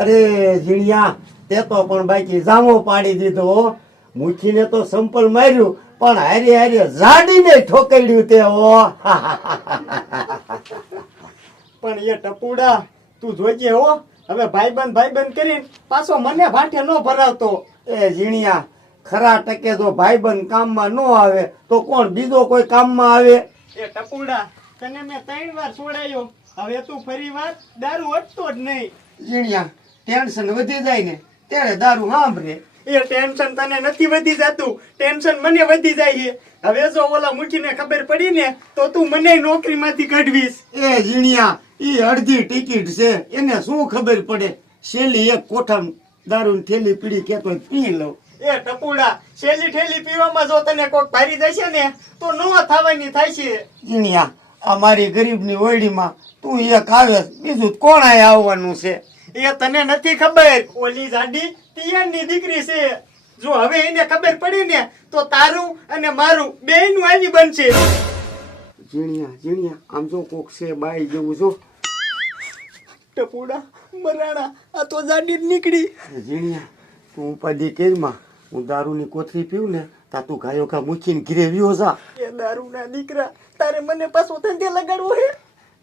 અરે જીણિયા તે તો પણ બાકી જામો પાડી દીધો. મુખીને તો સંપલ માર્યું પણ હારી હારી જાડીને ઠોકડ્યું તે પણ એ ટપુડા તું જોજે હો, હવે ભાઈબંધ કરીને પાછો મને ભાઠે ન ભરાવતો. એ જીણિયા ખરા ટકે જો ભાઈબંધ કામમાં ન આવે તો કોણ બીજો કોઈ કામમાં આવે? એ ટપુડા તને મેં 3 વાર છોડાયો, હવે તું ફરી વાર દારૂ અટતો જ નહીં. જીણિયા ટેન્શન વધી જાય ને ત્યારે દારૂ સાંભળે. એ ટેન્શન તને નથી વધી જતું, ટેન્શન મને વધી જાય છે. હવે જો ઓલા મુઠીને ખબર પડી ને તો તું મને નોકરીમાંથી કાઢવીશ. એ જીણિયા ઈ અડધી ટિકિટ છે, એને શું ખબર પડે? શેલી એક કોઠામ દારૂની થેલી પીડી કેતો પી લઉં. એ ટપુડા શેલી ઠેલી પીવામાં જો તને કોક ભારી જશે ને તો નો થવાની થાય છે. જીણિયા આ મારી ગરીબની ઓયડીમાં તું એક આવે, બીજું કોણ આય આવવાનું છે? એ તને નથી ખબર, ઓલી જાડી તિયાની દીકરી છે. જો હવે એને ખબર પડી ને તો તારું અને મારું બેયનું આવી બનશે. જીણિયા આમ જો કોક છે બાઈ જેવું જો. ટપુડા મરાણા આ તો જાડી જ નીકળી. જીણિયા તું ઉપાધિ કેરમાં, હું દારૂની કોથળી પીવું ને તા તું ગાયો કા મૂકીને ઘીરે વ્યો જા. એ દારૂના દીકરા તારે મને પાછો ધંધે લગાડવો હે?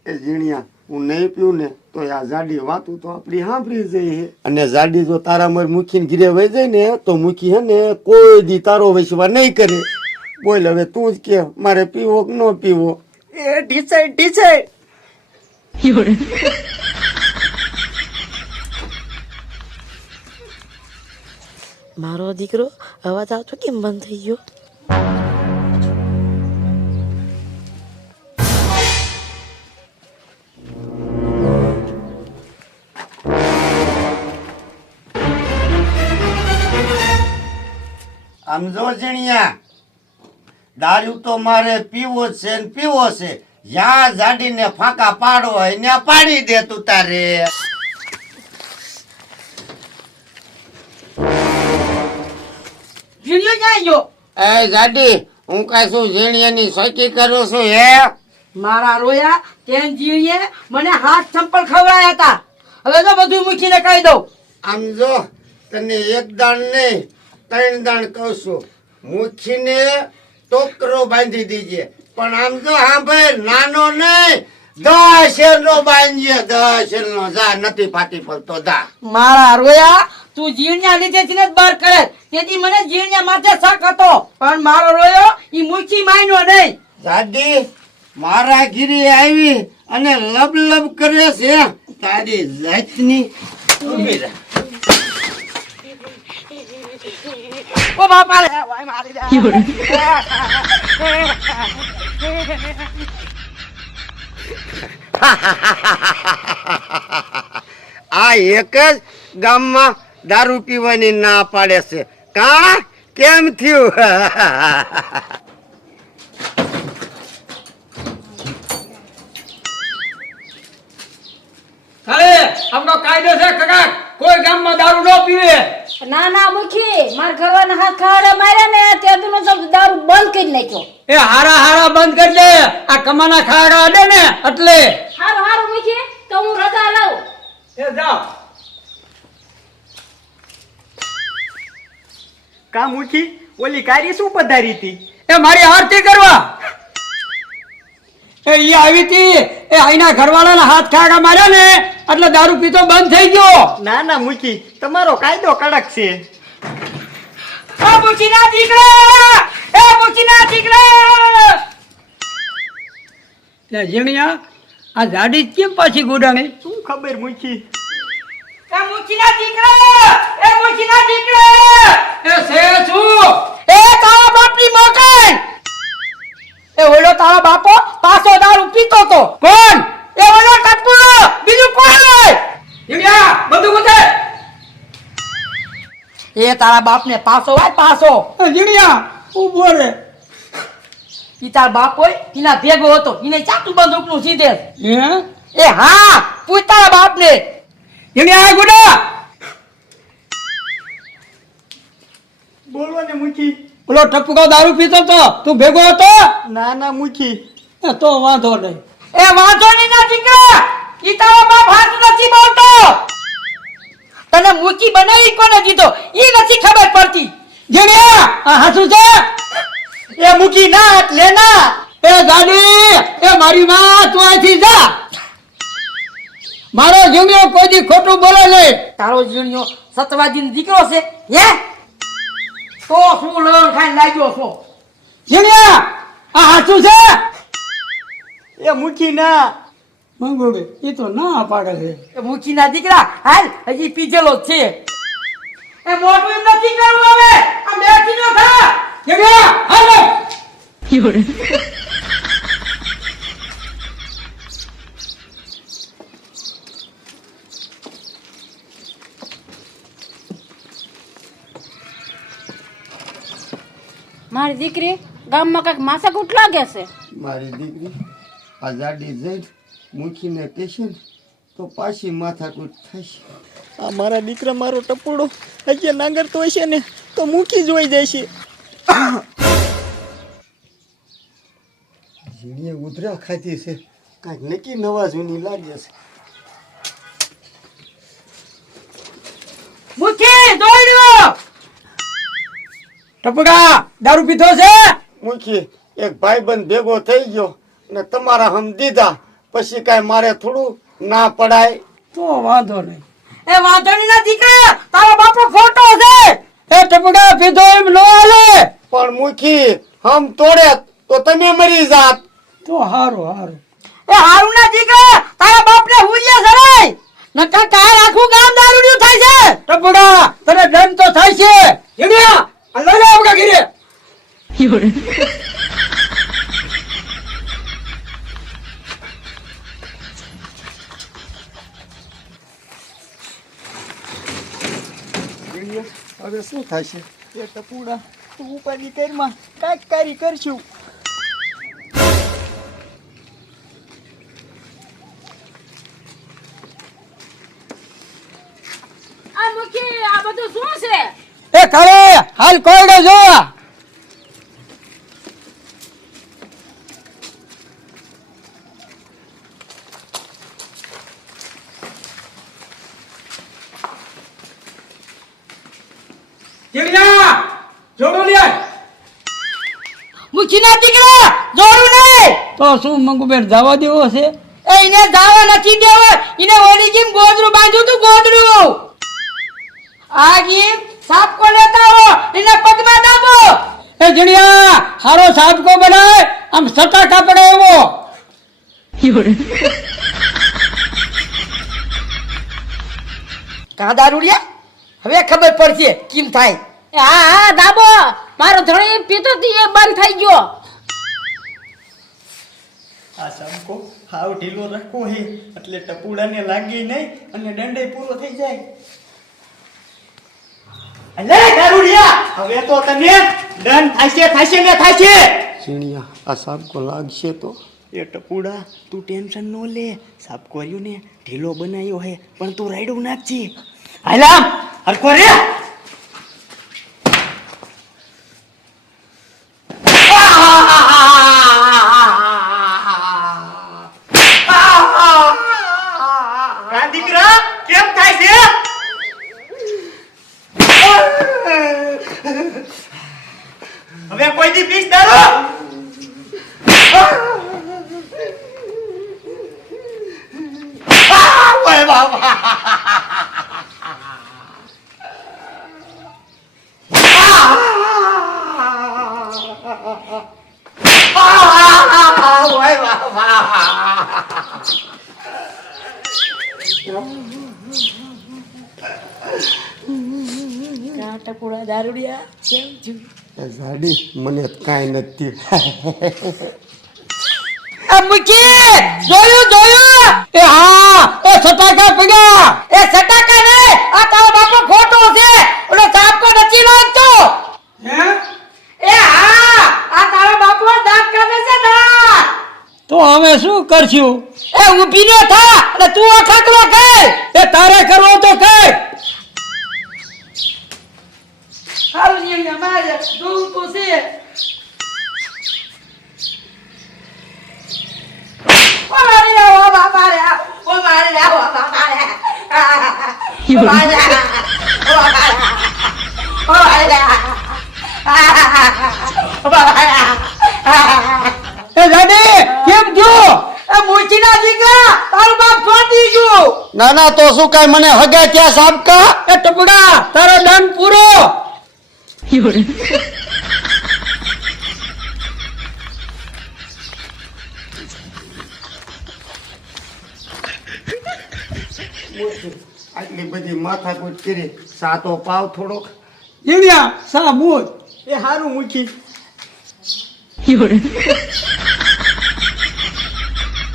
એ જીણિયા હું નહીં પીવું ને તો આ જાડી વાતું તો આપણી સાંભળી જઈ. અને જાડી જો તારા મર મૂકીને ઘીરે વહી જાય ને તો મૂકી હે ને કોઈ દી તારો વૈસવા નહીં કરે. બોલ હવે તું જ કે મારે પીવો કે ન પીવો? એ ડિસાઈડ મારો દીકરો અવાજ આવતો કેમ બંધ થઈ ગયો? આમ જો જીણિયા દારૂ તો મારે પીવો જ છે ને પીવો છે. જ્યાં જાડીને ફાંકા પાડો હોય ત્યાં પાડી દે તું તારે. જીણિયો ક્યાં ગયો? એ જાડી હું કઈ શું જીણિયાની સોકી કરું છું હે? મારા રોયા તેન જીણીએ મને હાથ ચંપલ ખવડાયા હતા. હવે તો બધું મૂકીને કહી દઉં. આમ જો તને એક દાણ નહીં 3 દાણ કહું છું, મુખીને ટોકરો બાંધી દીજે. પણ આમ જો સાંભળ, નાનો નહીં 10 શેરનો બાંધીએ, 10 શેરનો. જા નથી ફાટી પડતો જા. મારા રોયા તું જીણ્યા લીધે થી જ બાર કરે, તેથી મને જીણ્યા માથે શક હતો, પણ મારો રોયો ઈ મૂકી માન્યો નહીં. દાદી મારા ગીરી આવી અને લબ લબ કરે છે તારી જાતની. ઊભી રહે. ઓ બાપા રે વાય મારી દે. આ એક જ ગામમાં દારૂ પીવાની ના પાડે છે. કા કેમ થયું? અરે આપણો કાયદો છે કાકા, કોઈ ગામમાં દારૂ ન પીવે. ના ના મુખી માર ઘરવાના હાથ ખાડા માર્યા ને તે તું સબ દારૂ બંધ કરી નાખ્યો. એ હારા બંધ કરી દે, આ કમાના ખાડા અડે ને એટલે. હારું હારું મુખી તો હું રજા લઉં. એ જાઓ. કા મુઠી ઓલી કારી શું પધારી હતી? એ મારી આરતી કરવા એ ઈ આવી હતી. એ આઈના ઘરવાળાના હાથ ખાડા માર્યા ને એટલે દારૂ પીતો બંધ થઈ ગયો. ના ના મુખી તમારો કાયદો કડક છે. ઓ મુચીના દીકરા, એ મુચીના દીકરા. લે જીણિયા આ જાડી કેમ પાછી ગોડાણી? શું ખબર મુખી? એ મુચીના દીકરા, એ મુચીના દીકરા. એ છે શું? એ તારા બાપની મકાન. એ ઓલો તારા બાપો પાછો દારૂ પીતો તો. કોણ? એ ઓલો ટપ્પુ, બીજું કોણ હોય? જીણિયા બધું બતાય. એ તારા બાપને પાછો હોય પાછો. એ જીણિયા ઊભો રે. ઈ તાર બાપ હોય એના ભેગો હતો, એને ચાટુ બંદૂકનું સીધે. હે એ હા પૂછ તારા બાપને. જીણિયા ગુડા બોલો ને મુખી. ઓલો ટપકો દારૂ પીતો તો તું ભેગો હતો? ના ના મુખી એ તો વાંધો નહીં. એ વાંધો નહીં ના દીકરા, ઈ તારો બાપ હાથ નથી બોલતો. તને મૂકી બનાવી કોને દીધો ઈ નથી ખબર પડતી. જીણિયા આ હાસુ છે. એ મૂકી ના એટલે ના. એ ગાડી એ મારી માં તું અહીંથી જા. મારો જીણિયો કોઈ દી ખોટું બોલે નહીં. તારો જીણ્યો સતવાજીનો દીકરો છે હે? તો શું લણ ખાઈને લાગ્યો છો? જીણિયા આ હાસુ છે. એ મૂકી ના. મંગળે એ તો ના પાડે છે. એ મૂકીના દીકરા હાલ હજી પીજેલો જ છે. એ મોટું એમ નથી કરવું હવે, આ બેઠી નો થા. જીણિયા હાલો. મારી દીકરી ગામમાં કાંઈક માથાકૂટ લાગે છે. મારી દીકરી આઝાદી જઈ મૂકીને કહેશે ને તો પાછી માથાકૂટ થશે. આ મારા દીકરા મારો ટપુડો હજી નાંગરતો હશે ને તો મૂકી જોઈ જશે. ઝીણીએ ઉધરા ખાધી છે, કાંઈક નક્કી નવા જૂની લાગે છે. મૂકી દોડ્યો. ટપકા દારૂ પીધો છે. મૂકી એક ભાઈબંધ ભેગો થઈ ગયો ને તમારા હમ દીધા પછી કાંઈ મારે થોડું ના પડાય. તો વાંધો નહીં. એ વાંધો નહીં ના દીકરા, તારો બાપો ખોટો છે. એ ટપકા પીધો એમ ન હાલે. પણ મૂકી હમ તોડે તો તમે મરી જાત. તો હારું હારું. એ હારું ના દીકરા, તારા બાપને હુરિયા સરાય નકર કાલ આખું ગામ દારૂડિયું થાય છે. ટપકા તને દંડ તો થાય છે. જીણિયા આ લઈ લે આપણા ઘરે. હવે શું થશે? એ ટપુડા તું ઉપાડી કરમાં કાંઈક કારી કરશું. આ મૂકી આ બધું શું છે? એ કરે હાલ કોયડો જોવા. જીણિયા જોડો લે. મૂકીના દીકરા જોડું નહીં. તો શું મંગુબેન જવા દેવો છે. એ એને જાવા નથી દેવો, એને ઓલી જેમ ગોદરું બાંધ્યું તું ગોદરું. આ ગીમ સાપકો લેતા હો, એને પગમાં દાબો. એ જીણિયા હારો સાબકો બનાય આમ સટાકા પડે એવો. કા દારૂડિયા હવે ખબર પડશે કેમ થાય. એ હા હા દાબો, મારો ધણી પીતો તી એ બંધ થઈ ગયો. આ સમકો હાવ ઢીલો રાખવો હે એટલે ટપુડાને લાગે નહીં અને દંડે પૂરો થઈ જાય. અલે દારૂડિયા હવે તો તને દંડ થશે ને થશે. ઝીણિયા આ સાબકો લાગશે તો? એ ટપુડા તું ટેન્શન ન લે, સાફ કર્યું ને ઢીલો બનાવ્યો હે પણ તું રાયડું નાખજી. હાલામ હરખો રે. દીકરા કેમ થાય છે? હવે કોઈ દી પીસ દારૂ. ઓય બાબા. ઓય બાબા. ટપુડા દારૂડિયા કેમ છું? ઝાડી મને કાંઈ નથી. આ મૂકી જોયું. એ હા એ સટાકા પડ્યા. એ સટાકા નહીં, આ તારો બાપો ખોટો છે. ઓલો સાપકો નથી લાગતો. હે એ હા, આ તારો બાપો દાંત કાઢે છે દાંત. તો હવે શું કરશું. એ ઊભી ન થા અને તું અખકલો કર. એ તારે કરવો તો કર. હારું ને મારે જોવું તો છે. એ જાડી કેમ જો એ મૂછીના દીકરા તારું બાપ છોડી ગયું. ના ના તો શું કાંઈ મને હગે ત્યાં સાબકા એ ટપડા તારો દંડ પૂરો. આટલી બધી માથાકૂટ કરી સાતો પાવ થોડોક જીવ્યા સા મૂત એ હારું મૂકી